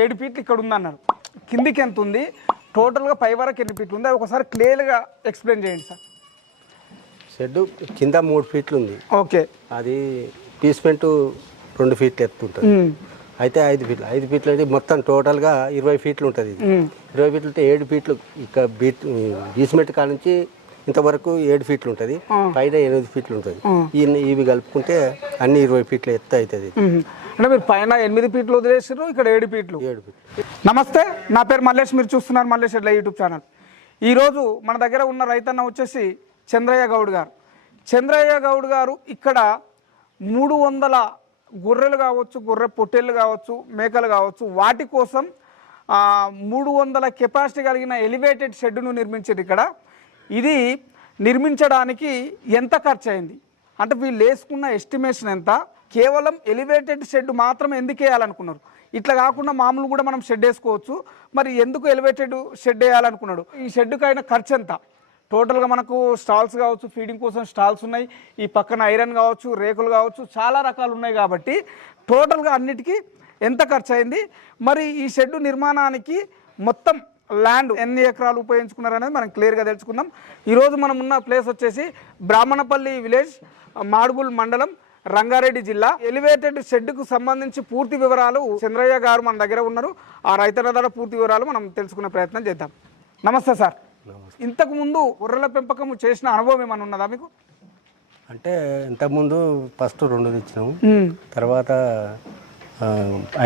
ఏడు ఫీట్లు ఇక్కడ ఉంది అన్నారు కిందికి ఎంత ఉంది? టోటల్గా పై వరకు ఎన్ని ఫీట్లు ఉంది? అది ఒకసారి క్లియర్గా ఎక్స్ప్లెయిన్ చేయండి సార్. షెడ్ కింద మూడు ఫీట్లు ఉంది. ఓకే. అది పీస్మెంట్ రెండు ఫీట్లు ఎత్తుంటుంది అయితే ఐదు ఫీట్లు ఐదు ఫీట్లు అయితే మొత్తం టోటల్గా ఇరవై ఫీట్లు ఉంటుంది ఇది. ఇరవై ఫీట్లు అంటే ఏడు ఫీట్లు ఇక బీట్ బీస్మెంట్ కాడ నుంచి ఇంతవరకు ఏడు ఫీట్లు ఉంటుంది. పైన ఎనిమిది ఫీట్లు ఉంటుంది. ఇవి కలుపుకుంటే అన్ని ఇరవై ఫీట్ల ఎత్తు అవుతుంది. అంటే మీరు పైన ఎనిమిది ఫీట్లు వదిలేసారు ఇక్కడ ఏడు ఫీట్లు. ఏడు ఫీట్లు. నమస్తే నా పేరు మల్లేష్ మీరు చూస్తున్నారు మల్లేష్ ఎడ్ల యూట్యూబ్ ఛానల్. ఈరోజు మన దగ్గర ఉన్న రైతన్న వచ్చేసి చంద్రయ్య గౌడ్ గారు. చంద్రయ్య గౌడ్ గారు ఇక్కడ మూడు వందల గొర్రెలు కావచ్చు గొర్రె పొట్టేళ్ళు కావచ్చు మేకలు కావచ్చు వాటి కోసం మూడు వందల కెపాసిటీ కలిగిన ఎలివేటెడ్ షెడ్ను నిర్మించారు ఇక్కడ. ఇది నిర్మించడానికి ఎంత ఖర్చు అయింది అంటే వీళ్ళు వేసుకున్న ఎస్టిమేషన్ ఎంత? కేవలం ఎలివేటెడ్ షెడ్ మాత్రం ఎందుకు వేయాలనుకున్నారు? ఇట్లా కాకుండా మామూలు కూడా మనం షెడ్ వేసుకోవచ్చు. మరి ఎందుకు ఎలివేటెడ్ షెడ్ వేయాలనుకున్నాడు? ఈ షెడ్కి అయిన ఖర్చు ఎంత? టోటల్గా మనకు స్టాల్స్ కావచ్చు ఫీడింగ్ కోసం స్టాల్స్ ఉన్నాయి. ఈ పక్కన ఐరన్ కావచ్చు రేకులు కావచ్చు చాలా రకాలు ఉన్నాయి కాబట్టి టోటల్గా అన్నిటికీ ఎంత ఖర్చు అయింది? మరి ఈ షెడ్ నిర్మాణానికి మొత్తం ల్యాండ్ ఎన్ని ఎకరాలు ఉపయోగించుకున్నారు అనేది మనం క్లియర్గా తెలుసుకుందాం. ఈరోజు మనం ఉన్న ప్లేస్ వచ్చేసి బ్రాహ్మణపల్లి విలేజ్ మాడుగుల్ మండలం రంగారెడ్డి జిల్లా. ఎలివేటెడ్ షెడ్కు సంబంధించి పూర్తి వివరాలు చంద్రయ్య గారు మన దగ్గర ఉన్నారు. ఆ రైతన్న ద్వారా పూర్తి వివరాలు మనం తెలుసుకునే ప్రయత్నం చేద్దాం. నమస్తే సార్. ఇంతకు ముందు గొర్రెల పెంపకం చేసిన అనుభవం ఏమైనా ఉన్నదా మీకు? అంటే ఇంతకుముందు ఫస్ట్ రెండు తెచ్చినాము. తర్వాత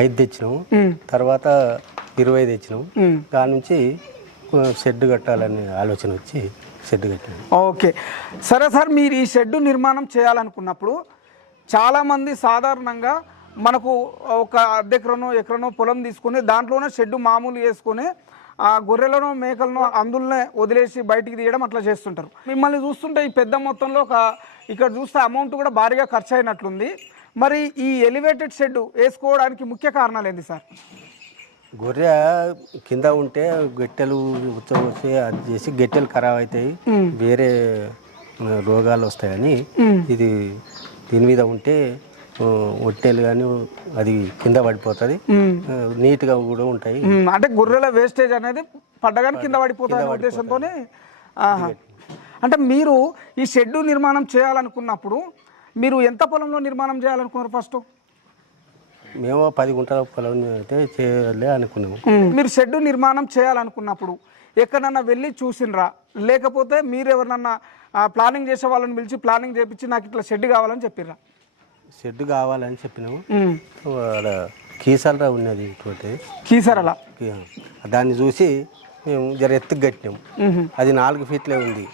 ఐదు తెచ్చినాము. తర్వాత ఇరవై తెచ్చినాము దాని నుంచి షెడ్ కట్టాలనే ఆలోచన వచ్చి షెడ్ కట్టాము ఓకే. సరే సార్ మీరు ఈ షెడ్ నిర్మాణం చేయాలనుకున్నప్పుడు చాలామంది సాధారణంగా మనకు ఒక అర్ధ ఎకరనో ఎకరనో పొలం తీసుకుని దాంట్లోనే షెడ్ మామూలు వేసుకొని ఆ గొర్రెలను మేకలను అందులోనే వదిలేసి బయటికి తీయడం అట్లా చేస్తుంటారు. మిమ్మల్ని చూస్తుంటే ఈ పెద్ద మొత్తంలో ఒక ఇక్కడ చూస్తే అమౌంట్ కూడా భారీగా ఖర్చు అయినట్లుంది. మరి ఈ ఎలివేటెడ్ షెడ్ వేసుకోవడానికి ముఖ్య కారణాలు ఏంటి సార్? గొర్రె కింద ఉంటే గట్టెలు ఉచ్చవచ్చి అది చేసి గట్టెలు ఖరాబ్ అవుతాయి. వేరే రోగాలు వస్తాయని ఇది దీని మీద ఉంటే ఒట్టెలు కానీ అది కింద పడిపోతుంది. నీట్గా కూడా ఉంటాయి. అంటే గొర్రెల వేస్టేజ్ అనేది పడ్డగానే కింద ఉద్దేశంతోనే? ఆహా. అంటే మీరు ఈ షెడ్ నిర్మాణం చేయాలనుకున్నప్పుడు మీరు ఎంత పొలంలో నిర్మాణం చేయాలనుకున్నారు ఫస్ట్? మేము పది గుంటల పొలం అయితే చేయాలి అనుకున్నాము. మీరు షెడ్ నిర్మాణం చేయాలనుకున్నప్పుడు ఎక్కడన్నా వెళ్ళి చూసినరా? లేకపోతే మీరు ఎవరినన్నా ఆ, ప్లానింగ్ చేసే వాళ్ళని పిలిచి ప్లానింగ్ చేపించి నాకు ఇట్లా షెడ్ కావాలని చెప్పిర్రా? షెడ్ కావాలని చెప్పినాము. ఆడ కీసాలరా ఉన్నది ఇటువంటి. కీసరలా దాన్ని చూసి మేము జర ఎత్తు కట్టినాము. అది నాలుగు ఫీట్లే ఉంది.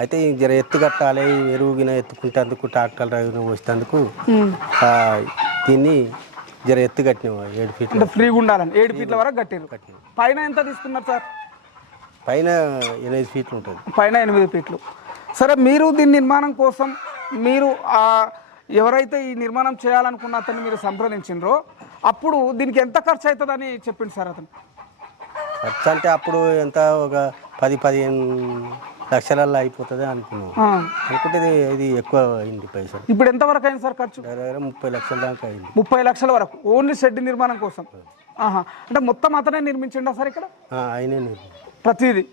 అయితే జర ఎత్తు కట్టాలి ఎరువుగిన ఎత్తుకుంటేందుకు ట్రాక్టర్ వచ్చేందుకు ఆ, దీన్ని జర ఎత్తు కట్టినాము ఏడు ఫీట్లు అంటే ఫ్రీగా ఉండాలని. ఏడు ఫీట్ల వరకు కట్టిరు కట్టినాము పైన ఎంత తీసుకున్నారు సార్? పైన ఎనిమిది ఫీట్లు ఉంటుంది. పైన ఎనిమిది ఫీట్లు. సరే మీరు దీని నిర్మాణం కోసం మీరు ఆ ఎవరైతే ఈ నిర్మాణం చేయాలనుకున్న అతన్ని మీరు సంప్రదించిండ్రో అప్పుడు దీనికి ఎంత ఖర్చు అవుతుందని చెప్పింది సార్ అతను. ఖర్చు అంటే అప్పుడు ఎంత? ఒక పది పదిహేను లక్షలల్లో అయిపోతుంది అనుకున్నాం. అనుకుంటే ఇది ఎక్కువ అయింది పైసలు. ఇప్పుడు ఎంత వరకు అయింది సార్ ఖర్చు? ముప్పై లక్షల దాకా అయింది. ముప్పై లక్షల వరకు. ఓన్లీ షెడ్ నిర్మాణం కోసం. ఆహా. అంటే మొత్తం అతనే నిర్మించిండా సార్ ఇక్కడ? ఆయనే ప్రతిదీ.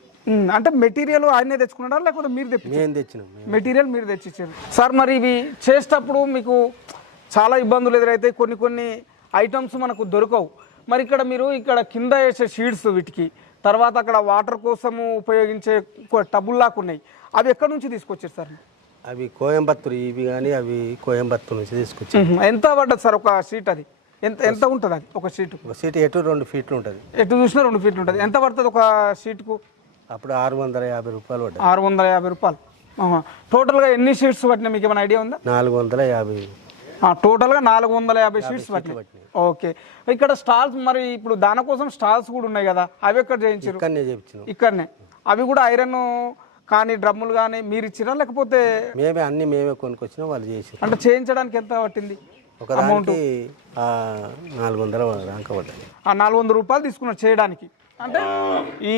అంటే మెటీరియల్ ఆయనే తెచ్చుకున్నాడా? లేకపోతే మీరు మేము తెచ్చినాం మెటీరియల్ మీరు తెచ్చిచ్చారు. సార్ మరి ఇవి చేసేటప్పుడు మీకు చాలా ఇబ్బందులు ఎదురైతాయి కొన్ని కొన్ని ఐటమ్స్ మనకు దొరకవు. మరి ఇక్కడ మీరు ఇక్కడ కింద వేసే షీడ్స్ వీటికి తర్వాత అక్కడ వాటర్ కోసము ఉపయోగించే టబుల్లాకు ఉన్నాయి. అవి ఎక్కడి నుంచి తీసుకొచ్చారు సార్? అవి కోయంబత్తూరు ఇవి కానీ అవి కోయంబత్తూరు నుంచి తీసుకొచ్చాం. ఎంత పడ్డది సార్ ఒక షీట్ అది? ఎంత ఎంత ఉంటుంది అది ఒక షీట్? ఒక సీట్ ఎటు రెండు ఫీట్లు ఉంటుంది. ఎటు చూసినా రెండు ఫీట్లు ఉంటుంది. ఎంత పడుతుంది ఒక షీట్కు? అప్పుడు ఆరు వందల యాభై రూపాయలు పడ్డాయి ఆరు వందల యాభై రూపాయలు. టోటల్గా ఎన్ని షీట్స్ పట్టినా మీకు ఏమైనా ఐడియా ఉందా? నాలుగు వందల యాభై. టోటల్గా నాలుగు వందల యాభై షీట్స్ పట్టినాయి. పట్టినాయి. ఓకే. ఇక్కడ స్టాల్స్ మరి ఇప్పుడు దాని కోసం స్టాల్స్ కూడా ఉన్నాయి కదా అవి ఎక్కడ చేయించారు ఇక్కడనే ఇక్కడనే. అవి కూడా ఐరన్ కానీ డ్రమ్ములు కానీ మీరు ఇచ్చిరా లేకపోతే? మేమే అన్ని మేమే కొనుక్కొచ్చినాం వాళ్ళు చేసి అంటే చేయించడానికి ఎంత పట్టింది? ఒక ఆ, నాలుగు వందల దాకా ఆ నాలుగు వందల రూపాయలు తీసుకున్నారు చేయడానికి. అంటే ఈ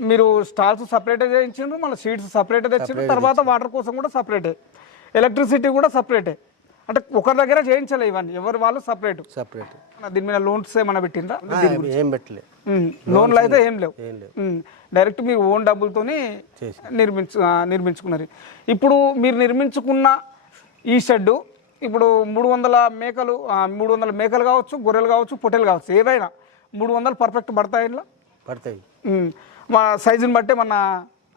మీరు స్టాల్స్ సపరేటే చేయించారు మళ్ళీ షీట్స్ సపరేటే తెచ్చారు తర్వాత వాటర్ కోసం కూడా సపరేటే. ఎలక్ట్రిసిటీ కూడా సపరేటే. అంటే ఒకరి దగ్గర చేయించలే ఇవన్నీ. ఎవరు వాళ్ళు సపరేట్. సపరేట్. దీని మీద లోన్స్ ఏమైనా పెట్టిండ్రా? ఆ, ఏం పెట్టలే. లోన్లు అయితే ఏం లేవు. ఏం లేవు. ఉమ్, డైరెక్ట్ మీ ఓన్ డబ్బులతోని చేసి నిర్మించు నిర్మించుకున్నారు. ఇప్పుడు మీరు నిర్మించుకున్న ఈ షెడ్డు ఇప్పుడు మూడు వందల మేకలు మూడు వందల మేకలు కావచ్చు గొర్రెలు కావచ్చు పొట్టెలు కావచ్చు ఏవైనా మూడు వందలు పర్ఫెక్ట్ పడతాయి ఇంట్లో పడతాయి. మా సైజుని బట్టి మన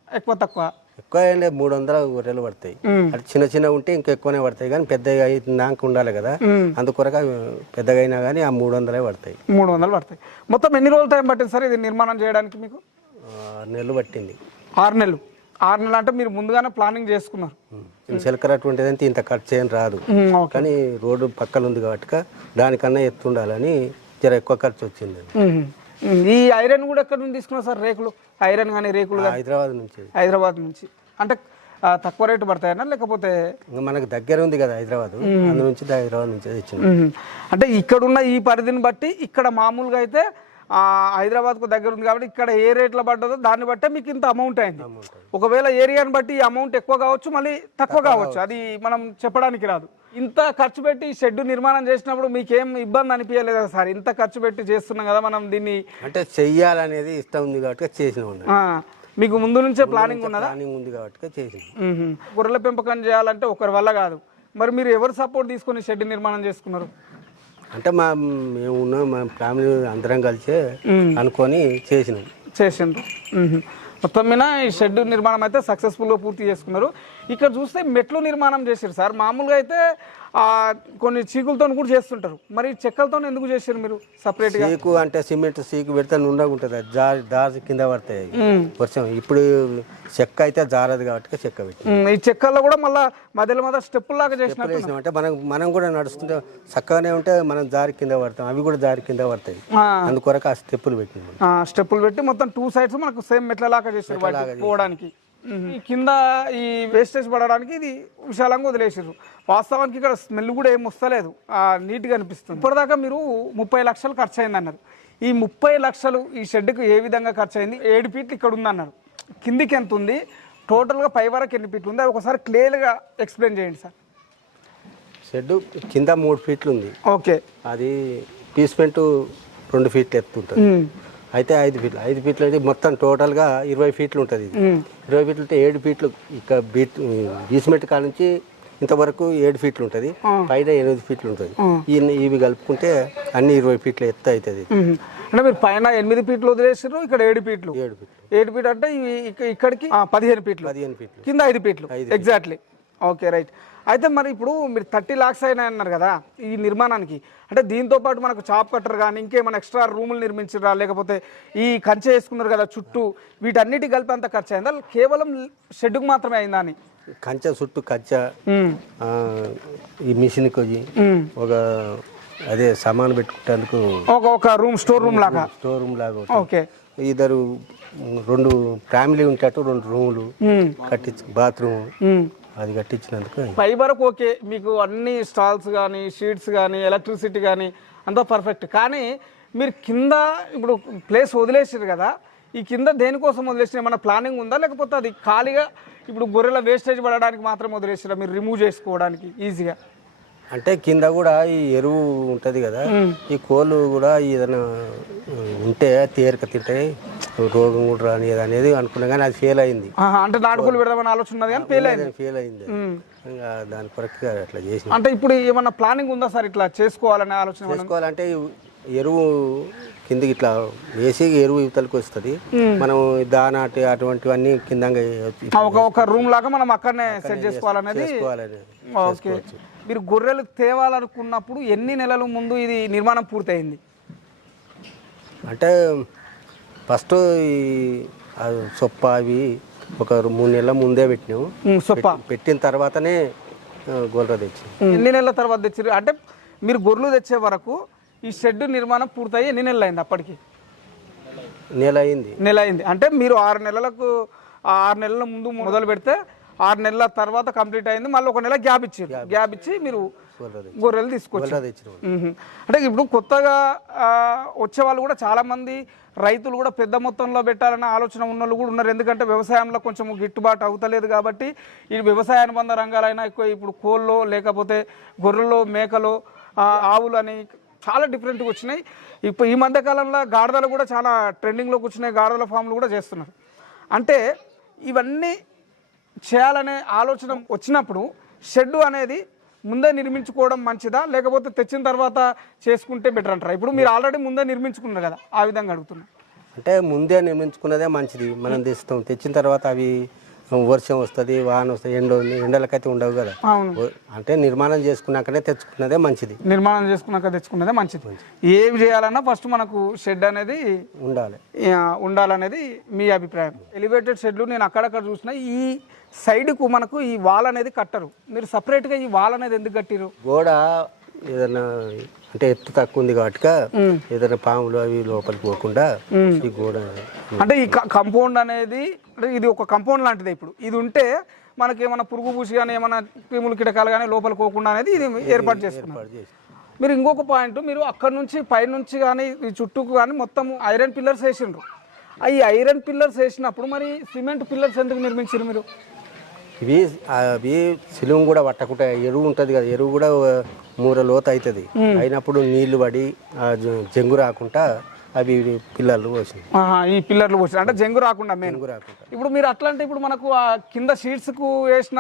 ఎక్కువ తక్కువ. ఎక్కువ లేదు మూడు వందల గొర్రెలు పడతాయి. అటు చిన్న చిన్న ఉంటే ఇంకా ఎక్కువనే పడతాయి కానీ పెద్దగా నాక ఉండాలి కదా. అందుకొరక పెద్దగా అయినా కానీ ఆ మూడు వందలే పడతాయి. మూడు వందలు పడతాయి. మొత్తం ఎన్ని రోజులు టైం పట్టింది సార్ ఇది నిర్మాణం చేయడానికి మీకు? ఆరు నెలలు పట్టింది. ఆరు నెలలు. ఆరు నెలలు అంటే మీరు ముందుగానే ప్లానింగ్ చేసుకున్నారు. చిలకర అటువంటిది అంటే ఇంత ఖర్చు ఏం రాదు. కానీ రోడ్డు పక్కన ఉంది కాబట్టి దానికన్నా ఎత్తు ఉండాలని జర ఎక్కువ ఖర్చు వచ్చింది. ఈ ఐరన్ కూడా ఎక్కడ నుంచి తీసుకున్నారు సార్ రేకులు? ఐరన్ కానీ రేకులు హైదరాబాద్ నుంచి. హైదరాబాద్ నుంచి. అంటే తక్కువ రేటు పడతాయన్నా లేకపోతే? మనకు దగ్గర ఉంది కదా హైదరాబాద్. అందు నుంచి హైదరాబాద్ నుంచి తెచ్చింది అంటే ఇక్కడున్న ఈ పరిధిని బట్టి ఇక్కడ మామూలుగా అయితే హైదరాబాద్కు దగ్గర ఉంది కాబట్టి ఇక్కడ ఏ రేట్లో పడ్డదో దాన్ని బట్టే మీకు ఇంత అమౌంట్ అయింది. ఒకవేళ ఏరియాని బట్టి ఈ అమౌంట్ ఎక్కువ కావచ్చు మళ్ళీ తక్కువ కావచ్చు. అది మనం చెప్పడానికి రాదు. ఇంత ఖర్చు పెట్టి షెడ్ నిర్మాణం చేసినప్పుడు మీకేం ఇబ్బంది అనిపించలేదా సార్? ఇంత ఖర్చు పెట్టి చేస్తున్నాం కదా మనం దీన్ని. అంటే చెయ్యాలనేది ఇష్టం ఉంది కాబట్టి చేసిన మీకు ముందు నుంచే ప్లానింగ్ ఉన్నదా? ప్లానింగ్ ఉంది కాబట్టి మ్మ్. గొర్రెల పెంపకం చేయాలంటే ఒకరి వల్ల కాదు. మరి మీరు ఎవరు సపోర్ట్ తీసుకొని షెడ్ నిర్మాణం చేసుకున్నారు? అంటే మా మేము ఉన్న మా ఫ్యామిలీ అందరం కలిసి. అనుకొని చేసినాం. చేసిండ్రు. మొత్తం మీద ఈ షెడ్ నిర్మాణం అయితే సక్సెస్ఫుల్గా పూర్తి చేసుకున్నారు. ఇక్కడ చూస్తే మెట్లు నిర్మాణం చేశారు సార్. మామూలుగా అయితే ఆ, కొన్ని చీకులతో కూడా చేస్తుంటారు. మరి చెక్కలతో ఎందుకు చేశారు మీరు సపరేట్గా సీకు అంటే సిమెంట్ సీకు పెడితే నుండగా ఉంటుంది. జారి దారి కింద పడతాయి వర్షం. ఇప్పుడు చెక్క అయితే జారదు కాబట్టి చెక్క పెట్టి ఈ చెక్కల్లో కూడా మళ్ళీ మధ్యలో మధ్య స్టెప్పుల లాగా చేసినాం అంటే మనం మనం కూడా నడుస్తుంటే చక్కగానే ఉంటే మనం జారి కింద పడతాం. అవి కూడా జారి కింద పడతాయి. అందుకొరకు ఆ స్టెప్పులు పెట్టినాం ఆ, స్టెప్పులు పెట్టి మొత్తం టూ సైడ్స్ మనకు సేమ్ మెట్లలాగా చేశారు వాటికి పోవడానికి. ఈ కింద ఈ వేస్టేజ్ పడడానికి ఇది విశాలంగా వదిలేసారు వాస్తవానికి ఇక్కడ స్మెల్ కూడా ఏం వస్తలేదు. ఆ, నీట్గా అనిపిస్తుంది. ఇప్పటిదాకా మీరు ముప్పై లక్షలు ఖర్చు అయింది అన్నారు ఈ ముప్పై లక్షలు ఈ షెడ్కి ఏ విధంగా ఖర్చు అయింది ఏడు ఫీట్లు ఇక్కడ ఉందన్నారు. కిందికి ఎంత ఉంది? టోటల్గా పై వరకు ఎన్ని ఫీట్లు ఉంది? అది ఒకసారి క్లియర్గా ఎక్స్ప్లెయిన్ చేయండి సార్. షెడ్ కింద మూడు ఫీట్లు ఉంది. ఓకే. అది పీస్మెంట్ రెండు ఫీట్లు ఎత్తుంటుంది అయితే ఐదు ఫీట్లు ఐదు ఫీట్లు అయితే మొత్తం టోటల్గా ఇరవై ఫీట్లు ఉంటుంది ఇది. ఇరవై ఫీట్లు అంటే ఏడు ఫీట్లు ఇక బీట్ బీస్మెంట్ కాడ నుంచి ఇంతవరకు ఏడు ఫీట్లు ఉంటుంది. పైన ఎనిమిది ఫీట్లు ఉంటుంది. ఇవి కలుపుకుంటే అన్ని ఇరవై ఫీట్ల ఎత్తు అవుతుంది. అంటే మీరు పైన ఎనిమిది ఫీట్లు వదిలేసారు ఇక్కడ ఏడు ఫీట్లు? ఏడు ఫీట్లు. ఏడు ఫీట్ అంటే ఇవి ఇక్క- ఇక్కడికి? పదిహేను ఫీట్లు. పదిహేను ఫీట్లు. కింద ఐదు ఫీట్లు. ఎగ్జాక్ట్లీ ఓకే రైట్ అయితే మరి ఇప్పుడు మీరు థర్టీ లాక్స్ అయినా అన్నారు కదా ఈ నిర్మాణానికి అంటే దీంతో పాటు మనకు చాప్ కట్టర్ కానీ ఇంకేమైనా ఎక్స్ట్రా రూములు నిర్మించరా లేకపోతే ఈ కంచె వేసుకున్నారు కదా చుట్టూ వీటన్నిటి కలిపి అంత ఖర్చు అయిందా కేవలం షెడ్కి మాత్రమే అయిందా అని కంచె చుట్టూ కంచె ఈ మిషన్ కొద్ది. ఒక అదే సామాన్ పెట్టుకుంటేందుకు ఒక ఒక రూమ్ స్టోర్ రూమ్ లాగా స్టోర్ రూమ్ లాగా. ఓకే ఇద్దరు రెండు ఫ్యామిలీ ఉంటట్టు రెండు రూములు. కట్టించి బాత్రూమ్. అది కట్టించినందుకు పై వరకు ఓకే మీకు అన్ని స్టాల్స్ కానీ షీట్స్ కానీ ఎలక్ట్రిసిటీ కానీ అంతా పర్ఫెక్ట్. కానీ మీరు కింద ఇప్పుడు ప్లేస్ వదిలేసారు కదా ఈ కింద దేనికోసం వదిలేసిన ఏమైనా ప్లానింగ్ ఉందా? లేకపోతే అది ఖాళీగా ఇప్పుడు గొర్రెల వేస్టేజ్ పడడానికి మాత్రం వదిలేసారా మీరు రిమూవ్ చేసుకోవడానికి ఈజీగా. అంటే కింద కూడా ఈ ఎరువు ఉంటది కదా ఈ కోళ్ళు కూడా ఏదైనా ఉంటే తేరిక తింటాయి రోగం కూడా రానియదు అనేది అనుకున్నా కానీ అది ఫెయిల్ అయింది. అంటే నాటుకోలు పెడదామని ఆలోచన కానీ ఫెయిల్ అయింది. ఫెయిల్ అయింది. ఇంకా దాని కొరకు అట్లా చేసిన. అంటే ఇప్పుడు ఏమన్నా ప్లానింగ్ ఉందా సార్ ఇట్లా చేసుకోవాలనే ఆలోచన? చేసుకోవాలంటే ఎరువు కిందకి ఇట్లా వేసి ఎరువు ఇవతలకి వస్తుంది. మనం దానాటి అటువంటివన్నీ కింద ఒక రూమ్ లాగా మనం అక్కడనే సెట్ చేసుకోవాలనేది చేసుకోవాలని ఓకే. మీరు గొర్రెలు తేవాలనుకున్నప్పుడు ఎన్ని నెలల ముందు ఇది నిర్మాణం పూర్తయింది? అంటే ఫస్ట్ సొప్ప అవి ఒక మూడు నెలల ముందే పెట్టినాము సొప్ప. పెట్టిన తర్వాతనే గొర్రె తెచ్చి. ఎన్ని నెలల తర్వాత తెచ్చారు అంటే మీరు గొర్రెలు తెచ్చే వరకు ఈ షెడ్ నిర్మాణం పూర్తయి ఎన్ని నెలలు అయింది అప్పటికి? నెల అయింది నెల అయింది అంటే మీరు ఆరు నెలలకు ఆరు నెలల ముందు మొదలు పెడితే ఆరు నెలల తర్వాత కంప్లీట్ అయింది. మళ్ళీ ఒక నెల గ్యాప్ ఇచ్చారు. గ్యాప్ ఇచ్చి మీరు గొర్రెలు తీసుకొచ్చారు. అంటే ఇప్పుడు కొత్తగా వచ్చే వాళ్ళు కూడా చాలా మంది రైతులు కూడా పెద్ద మొత్తంలో పెట్టాలన్న ఆలోచన ఉన్న వాళ్ళు కూడా ఉన్నారు. ఎందుకంటే వ్యవసాయంలో కొంచెం గిట్టుబాటు అవుతలేదు కాబట్టి ఈ వ్యవసాయ అనుబంధ రంగాలైనా ఎక్కువ ఇప్పుడు కోళ్ళు లేకపోతే గొర్రెలు మేకలు ఆవులు అని చాలా డిఫరెంట్గా వచ్చినాయి. ఇప్పుడు ఈ మధ్య కాలంలో గాడిదలు కూడా చాలా ట్రెండింగ్లోకి వచ్చినాయి. గాడిదల ఫామ్లు కూడా చేస్తున్నారు. అంటే ఇవన్నీ చేయాలనే ఆలోచన వచ్చినప్పుడు షెడ్ అనేది ముందే నిర్మించుకోవడం మంచిదా? లేకపోతే తెచ్చిన తర్వాత చేసుకుంటే బెటర్ అంటారా? ఇప్పుడు మీరు ఆల్రెడీ ముందే నిర్మించుకున్నారు కదా ఆ విధంగా అడుగుతున్నా. అంటే ముందే నిర్మించుకున్నదే మంచిది. మనం తెస్తాం. తెచ్చిన తర్వాత అవి వర్షం వస్తుంది వాన వస్తుంది ఎండ ఎండలకైతే ఉండవు కదా. అవును. అంటే నిర్మాణం చేసుకున్నాకనే తెచ్చుకున్నదే మంచిది. నిర్మాణం చేసుకున్నాక తెచ్చుకున్నదే మంచిది. ఏవి చేయాలన్నా ఫస్ట్ మనకు షెడ్ అనేది ఉండాలి. ఉండాలనేది మీ అభిప్రాయం. ఎలివేటెడ్ షెడ్లు నేను అక్కడక్కడ చూసిన ఈ సైడ్కు మనకు ఈ వాల్ అనేది కట్టరు. మీరు సపరేట్గా ఈ వాల్ అనేది ఎందుకు కట్టిరు గోడ ఏదైనా అంటే ఎత్తు తక్కువ ఉంది కాబట్టి ఏదైనా పాములు అవి లోపలికి పోకుండా ఈ గోడ అంటే ఈ కంపౌండ్ అనేది అంటే ఇది ఒక కంపౌండ్ లాంటిది ఇప్పుడు. ఇది ఉంటే మనకి ఏమైనా పురుగు పూసి కానీ ఏమైనా క్రిములు కిటకాలు కానీ లోపలికి పోకుండా అనేది ఇది ఏర్పాటు చేసుకున్నారు. మీరు ఇంకొక పాయింట్ మీరు అక్కడ నుంచి పైనుంచి కానీ ఈ చుట్టూకు కానీ మొత్తం ఐరన్ పిల్లర్స్ వేసిండ్రు. ఆ ఈ ఐరన్ పిల్లర్స్ వేసినప్పుడు మరి సిమెంట్ పిల్లర్స్ ఎందుకు నిర్మించారు మీరు? ఇవి అవి సిలువం కూడా పట్టకుండా ఎరువు ఉంటుంది కదా ఎరువు కూడా మూర లోతు అవుతుంది అయినప్పుడు నీళ్ళు పడి జంగు రాకుండా అవి పిల్లలు వచ్చినాయి ఆహా, ఈ పిల్లర్లు పోసి అంటే జంగు రాకుండా మెయిన్ రాకుండా. ఇప్పుడు మీరు అట్లా అంటే ఇప్పుడు మనకు ఆ కింద షీట్స్కు వేసిన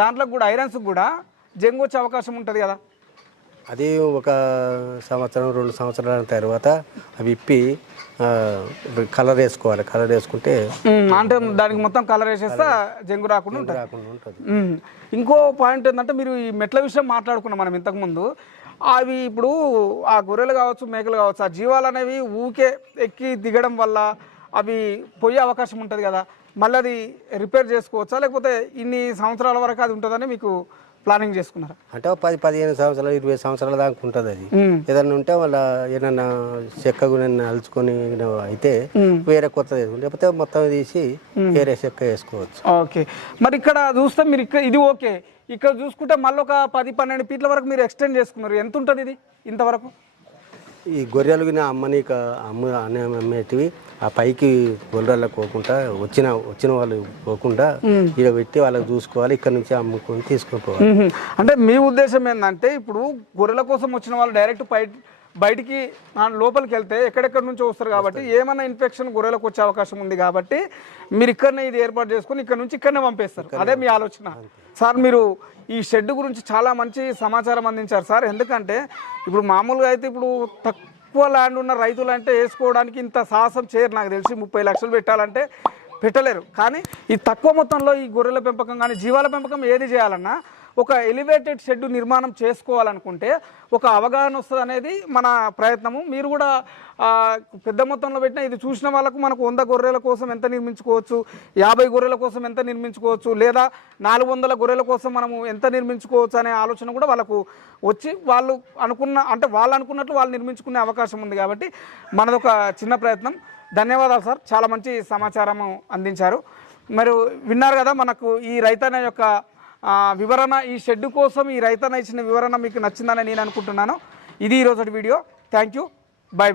దాంట్లో కూడా ఐరన్స్ కూడా జంగు వచ్చే అవకాశం ఉంటుంది కదా? అది ఒక సంవత్సరం రెండు సంవత్సరాల తర్వాత అవి ఇప్పి కలర్ వేసుకోవాలి. కలర్ వేసుకుంటే అంటే దానికి మొత్తం కలర్ వేసేస్తే జంగు రాకుండా ఉంటుంది. ఇంకో పాయింట్ ఏంటంటే మీరు ఈ మెట్ల విషయం మాట్లాడుకున్నాం మనం ఇంతకుముందు. అవి ఇప్పుడు ఆ గొర్రెలు కావచ్చు మేకలు కావచ్చు ఆ జీవాలు అనేవి ఊకే ఎక్కి దిగడం వల్ల అవి పోయే అవకాశం ఉంటుంది కదా. మళ్ళీ అది రిపేర్ చేసుకోవచ్చా? లేకపోతే ఇన్ని సంవత్సరాల వరకు అది ఉంటుందని మీకు ప్లానింగ్ చేసుకున్నారా? అంటే పది పదిహేను సంవత్సరాలు ఇరవై సంవత్సరాల దాకా ఉంటుంది అది. ఏదన్నా ఉంటే వాళ్ళ ఏదన్నా చెక్క గుణాన్ని అలుచుకొని అయితే వేరే కొత్తది వేసుకుంటే లేకపోతే మొత్తం తీసి వేరే చెక్క వేసుకోవచ్చు. ఓకే. మరి ఇక్కడ చూస్తే మీరు ఇక్కడ ఇది ఓకే. ఇక్కడ చూసుకుంటే మళ్ళీ ఒక పది పన్నెండు ఫీట్ల వరకు మీరు ఎక్స్టెండ్ చేసుకున్నారు. ఎంత ఉంటుంది ఇది ఇంతవరకు? ఈ గొర్రెలు అమ్మని అమ్మ అనే అమ్మేటివి ఆ పైకి గొర్రెలకు పోకుండా వచ్చిన వచ్చిన వాళ్ళు పోకుండా ఇక్కడ పెట్టి వాళ్ళకి చూసుకోవాలి ఇక్కడ నుంచి అమ్ముకొని తీసుకొని పోవాలి. అంటే మీ ఉద్దేశం ఏంటంటే ఇప్పుడు గొర్రెల కోసం వచ్చిన వాళ్ళు డైరెక్ట్ బయట బయటికి లోపలికి వెళ్తే ఎక్కడెక్కడి నుంచో వస్తారు కాబట్టి ఏమైనా ఇన్ఫెక్షన్ గొర్రెలకు వచ్చే అవకాశం ఉంది కాబట్టి మీరు ఇక్కడనే ఇది ఏర్పాటు చేసుకొని ఇక్కడ నుంచి ఇక్కడనే పంపేస్తారు. అదే మీ ఆలోచన. సార్ మీరు ఈ షెడ్ గురించి చాలా మంచి సమాచారం అందించారు సార్. ఎందుకంటే ఇప్పుడు మామూలుగా అయితే ఇప్పుడు తక్కువ ల్యాండ్ ఉన్న రైతులు అంటే వేసుకోవడానికి ఇంత సాహసం చేయరు. నాకు తెలిసి ముప్పై లక్షలు పెట్టాలంటే పెట్టలేరు. కానీ ఈ తక్కువ మొత్తంలో ఈ గొర్రెల పెంపకం కానీ జీవాల పెంపకం ఏది చేయాలన్నా ఒక ఎలివేటెడ్ షెడ్ నిర్మాణం చేసుకోవాలనుకుంటే ఒక అవగాహన వస్తుంది అనేది మన ప్రయత్నము. మీరు కూడా పెద్ద మొత్తంలో పెట్టిన ఇది చూసిన వాళ్ళకు మనకు వంద గొర్రెల కోసం ఎంత నిర్మించుకోవచ్చు యాభై గొర్రెల కోసం ఎంత నిర్మించుకోవచ్చు లేదా నాలుగు వందల గొర్రెల కోసం మనము ఎంత నిర్మించుకోవచ్చు అనే ఆలోచన కూడా వాళ్ళకు వచ్చి వాళ్ళు అనుకున్న అంటే వాళ్ళు అనుకున్నట్లు వాళ్ళు నిర్మించుకునే అవకాశం ఉంది కాబట్టి మనదొక చిన్న ప్రయత్నం. ధన్యవాదాలు సార్. చాలా మంచి సమాచారం అందించారు. మరి విన్నారు కదా మనకు ఈ రైతన్న యొక్క వివరణ ఈ షెడ్ కోసం ఈ రైతన్న ఇచ్చిన వివరణ మీకు నచ్చిందని నేను అనుకుంటున్నాను. ఇది ఈరోజు video. Thank you bye bye